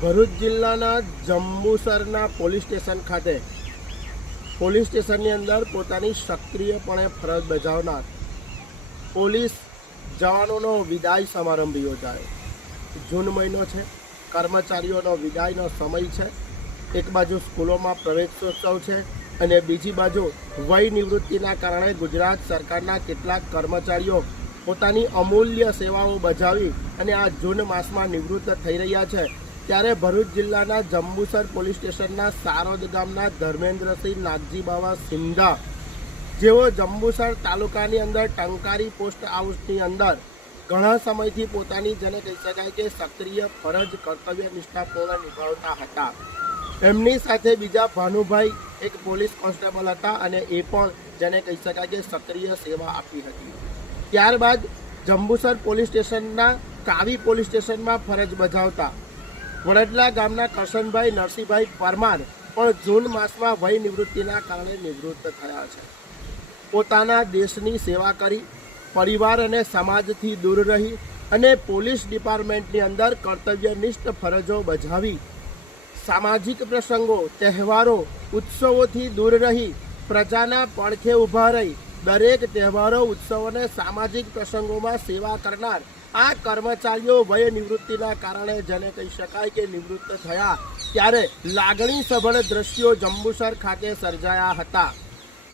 ભરૂચ જિલ્લાના જંબુસરના police station ખાતે. પોલીસ સ્ટેશનની અંદર પોતાની સક્રિયપણે ફરજ બજાવનાર પોલીસ જવાનોનો વિદાય સમારંભ યોજાયો. જૂન મહિનો છે, કર્મચારીઓનો વિદાયનો સમય છે. એક બાજુ સ્કૂલોમાં પ્રવેશોત્સવ છે અને બીજી બાજુ વય નિવૃત્તિના કારણે ગુજરાત સરકારના કેટલાક કર્મચારીઓ પોતાની અમૂલ્ય સેવાઓ બજાવી અને આ જૂન માસમાં નિવૃત્ત થઈ રહ્યા છે. ત્યારે ભરૂચ જિલ્લાના જંબુસર પોલીસ સ્ટેશનના સારોદ ગામના ધર્મેન્દ્રસિંહ નાગજી બાવા સિંધા, જેઓ જંબુસર તાલુકાની અંદર ટંકારી પોસ્ટ હાઉસની અંદર ઘણા સમયથી પોતાની જેને કહી શકાય કે સક્રિય ફરજ, કર્તવ્ય નિષ્ઠાપૂર્ણ નિભાવતા હતા. એમની સાથે બીજા ભાનુભાઈ એક પોલીસ કોન્સ્ટેબલ હતા અને એ પણ જેને કહી શકાય કે સક્રિય સેવા આપી હતી. ત્યારબાદ જંબુસર પોલીસ સ્ટેશનના કાવી પોલીસ સ્ટેશનમાં ફરજ બજાવતા વડદલા ગામના કરશનભાઈ, નરસિંહભાઈ પરમાર પણ જૂન માસમાં વય નિવૃત્તિના કારણે નિવૃત્ત થયા છે. પોતાના દેશની સેવા કરી, પરિવાર અને સમાજથી દૂર રહી અને પોલીસ ડિપાર્ટમેન્ટની અંદર કર્તવ્યનિષ્ઠ ફરજો બજાવી. સામાજિક પ્રસંગો, તહેવારો, ઉત્સવોથી દૂર રહી, પ્રજાના પડખે ઊભા રહી દરેક તહેવારો ઉત્સવોને સામાજિક પ્રસંગોમાં સેવા કરનાર આ કર્મચારીઓ વય નિવૃત્તિના કારણે જેને કહી શકાય કે નિવૃત્ત થયા, ત્યારે લાગણી સભર દ્રશ્યો જંબુસર ખાતે સર્જાયા હતા.